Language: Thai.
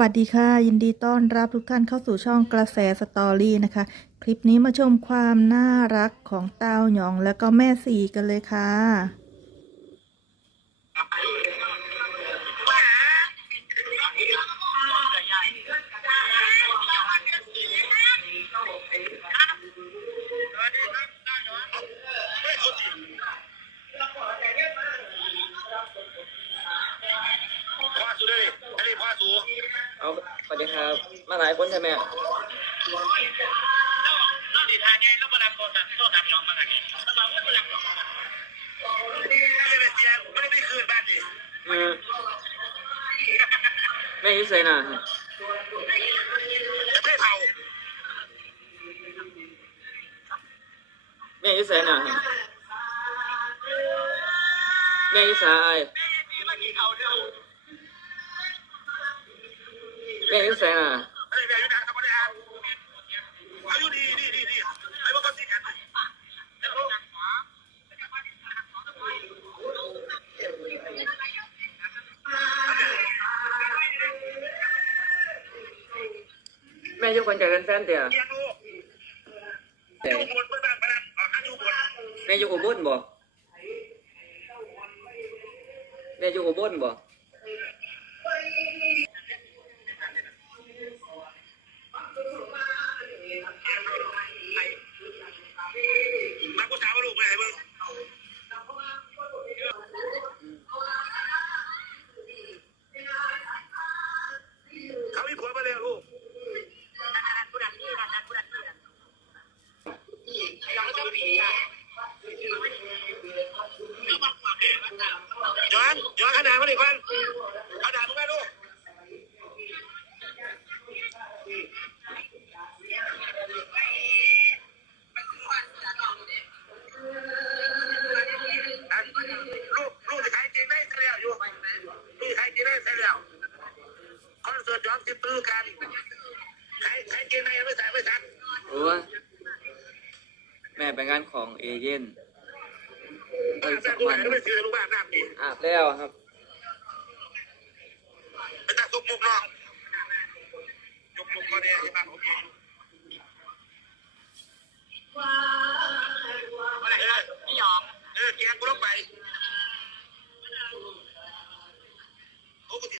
วัสดีค่ะ ยินดีต้อนรับทุกท่านเข้าสู่ช่องกระแสสตอรี่นะคะ คลิปนี้มาชมความน่ารักของเต้าหยอง แล้วก็แม่สีกันเลยค่ะ เอาสวัสดีครับ มาหลายคนใช่ไหมเราดีทางไงเราประดับโทรศัพท์โทรศัพท์ยอมมาไงเราบอกว่าประดับหรอกไม่ได้เสียไม่ได้คืนบ้านดิอืมแม่อยิ่ใส่น่ะจะไม่เผาแม่อยิ่ใส่น่ะแม่อยิ่สายไม่กินเขาเดียวแม่อยิ่ใส่ น่ะไอ้แบบอยู่ดังทำอะไรอะอา ย้อนย้อนขนาดมาดิคนเอาด่ามึงไปลูกอันลูกลูกจะขายจริงได้เสียแล้วอยู่ลูกขายจริงได้เสียแล้วคอนเสิร์ตย้อนสิบตื้อกันขายขายจริงได้ไม่ใส่ไม่ทันโอ้ย แม่ไปงานของเอเย่นไอสักวัน ไปซื้อลูกบ้านน้ำดีอาบแล้วครับไปตักซุกมุกน้องยกมุกมาเนี่ยที่บ้านผมออะไรนี่หยองเออแกงกูลงไป